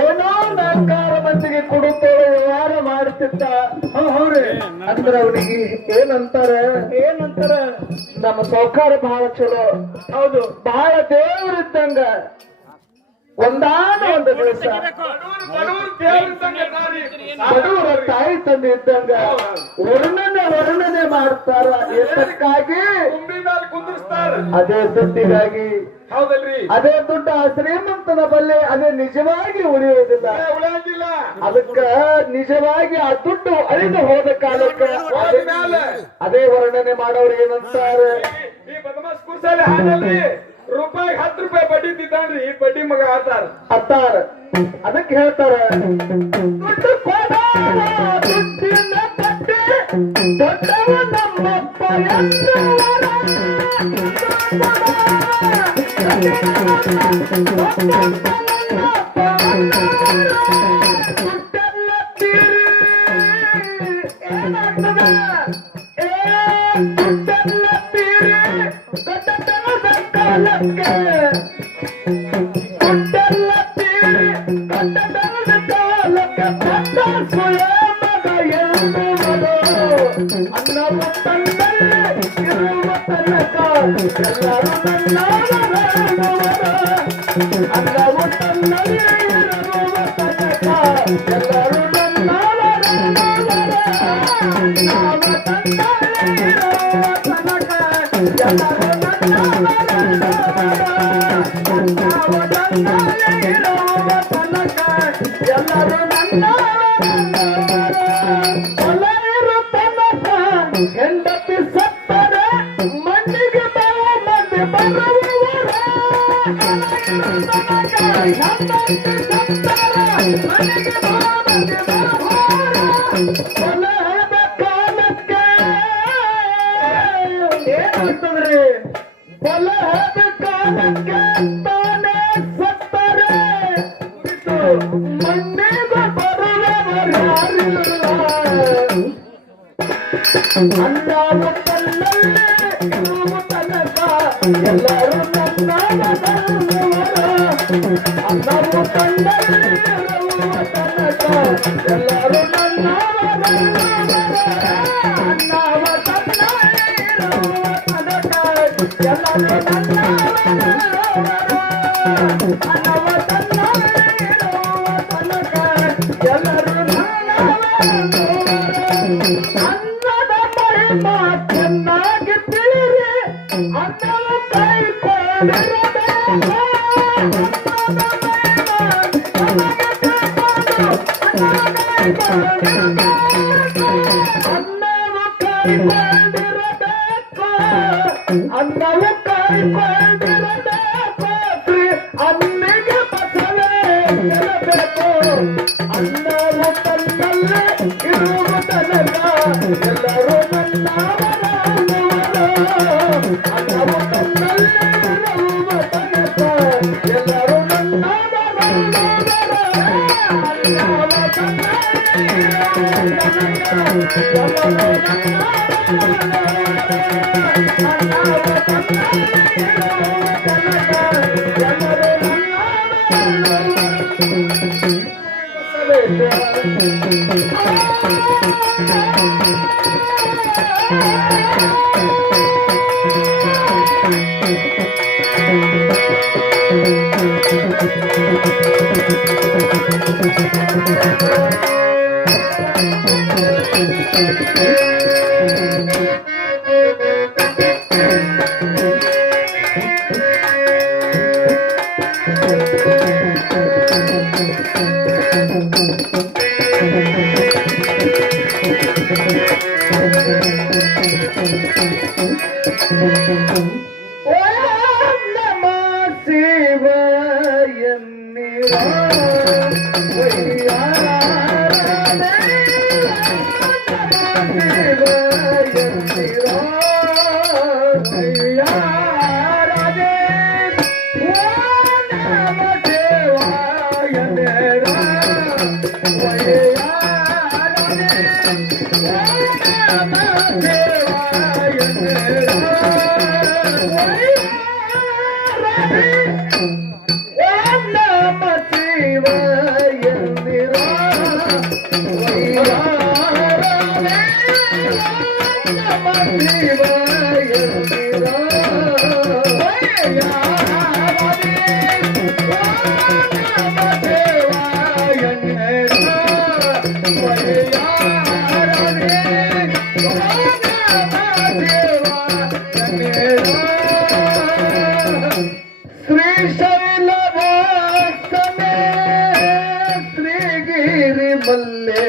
ಏನೋ ನಾಲ್ಕಾರ ಮಂದಿಗೆ ಕೊಡುತ್ತೇವೆ ವ್ಯವಹಾರ ಮಾಡುತ್ತಿದ್ದ ಅಂದ್ರೆ ಅವನಿಗೆ ಏನಂತಾರ ನಮ್ಮ ಸೌಕಾರ ಬಹಳ ಚಲೋ. ಹೌದು, ಬಹಳ ದೇವರಿದ್ದಂಗ. ಒಂದಾನ ಒಂದು ದಿವಸ ಬಡವರ ತಾಯಿ ತಂದೆ ಇದ್ದಂಗ ವರ್ಣನೆ ಮಾಡ್ತಾರ. ಎತ್ತಕ್ಕಾಗಿ ಅದೇ ದುಡ್ಡಿಗಾಗಿ. ಹೌದಲ್ರಿ, ಅದೇ ದುಡ್ಡು ಆ ಶ್ರೀಮಂತನ ಬಲ್ಲೆ ಅದೇ ನಿಜವಾಗಿ ಉಳಿಯುವುದಿಲ್ಲ. ಅದಕ್ಕ ನಿಜವಾಗಿ ಆ ದುಡ್ಡು ಅಳಿದು ಹೋದ ಕಾಲಕ್ಕೆ ಅದೇ ವರ್ಣನೆ ಮಾಡೋರು ಏನಂತಾರೆ, ರೂಪಾಯಿ 10 ರೂಪಾಯಿ ಬಡ್ಡಿ ತಿದ್ದಾನ್ರಿ, ಬಡ್ಡಿ ಮಗ ಅತ್ತಾರ. ಅದಕ್ಕೆ ಹೇಳ್ತಾರ, ದುಡ್ಡು ಕೊಡೋಣ ದುಡ್ಡಿನ ಬಡ್ಡಿ ದೊಡ್ಡವ ನಮ್ಮಪ್ಪ ಎನ್ನುವರ. ದುಡ್ಡೆಲ್ಲ ತೀರಿ ದುಡ್ಡೆಲ್ಲ ತೀರಿ ದೊಡ್ಡತನದ ಕಾಲಕ್ಕೆ ದುಡ್ಡೆಲ್ಲ ತೀರಿ ದೊಡ್ಡತನದ ಕಾಲಕ್ಕೆ ದೊಡ್ಡ ಸ್ವಯಂಭಗ ಎನ್ನುವರು. ಅನ್ನವ ತಂದಲ್ಲಿ ಇರುವ ತನಕ ಎಲ್ಲರೂ ನನ್ನವರಾಗುವರು. ಅನ್ನವ ತಂದಲ್ಲಿ ಇರುವ ತನಕ ಎಲ್ಲರೂ ನನ್ನವರಾಗುವರು. ಅನ್ನವ ತಂದಲ್ಲಿ ಇರುವ ತನಕ ಎಲ್ಲರೂ ಹೆಂಡತಿ ಸತ್ತರೆ ಮಣ್ಣಿಗೆ ಮಂದಿ ಬರುವವರ. ಕಾಲಕ್ಕೆ ಏನಾಗ್ತದ್ರಿ, ಬಲಹದ ಕಾಲಕ್ಕೆ ತಾನೇ ಸತ್ತರೆ ಮಣ್ಣಿಗೆ ಬರುವವರಾರಿಲ್ಲ. ಅನ್ನವ ತನ್ನಲ್ಲೇ ಇರುವ ತನಕ ಎಲ್ಲರೂ ನನ್ನವರಾಗುವರು. ಅನ್ನವ ತನ್ನಲ್ಲೇ ಇರುವ ತನಕ ಎಲ್ಲರೂ ನನ್ನವರಾಗುವರು. ಅನ್ನವ ತನ್ನಲ್ಲೇ ಇರುವ ತನಕ ಎಲ್ಲರೂ ನನ್ನವರಾಗುವರು. ಅನ್ನವ ತನ್ನಲ್ಲೇ ಇರುವ ತನಕ ಎಲ್ಲರೂ ಅನ್ನದ ಮಹಿಮಾ ಚೆನ್ನಾಗಿ ತಿಳಿರಿ. ಅನ್ನವ ಕೈ ಕೊಡಬೇಕು. ಅನ್ನವ ಕೈಗೊಂಡಿರಬೇಕು. ಅನ್ನವ ಕೈಗೊಂಡಿರಬೇಕು. ಅನ್ನಿಗೆ ಬಸವೇ ಇರಬೇಕು. ಅನ್ನವ ತನ್ನಲ್ಲೇ ಇರುವ ತನಕ ಎಲ್ಲರೂ ನನ್ನವರಾಗುವರು. ಅನ್ನವ ತನ್ನಲ್ಲೇ ಇರುವ ತನಕ ಎಲ್ಲರೂ ನನ್ನವರಾಗುವರು. ಅನ್ನವ ತನ್ನಲ್ಲೇ ಇರುವ ತನಕ ಎಲ್ಲರೂ ಓಂ ನಮಃ ಶಿವಾಯ ಓಂ ನಮಃ ಶಿವಾಯ ಶಿವಾಯ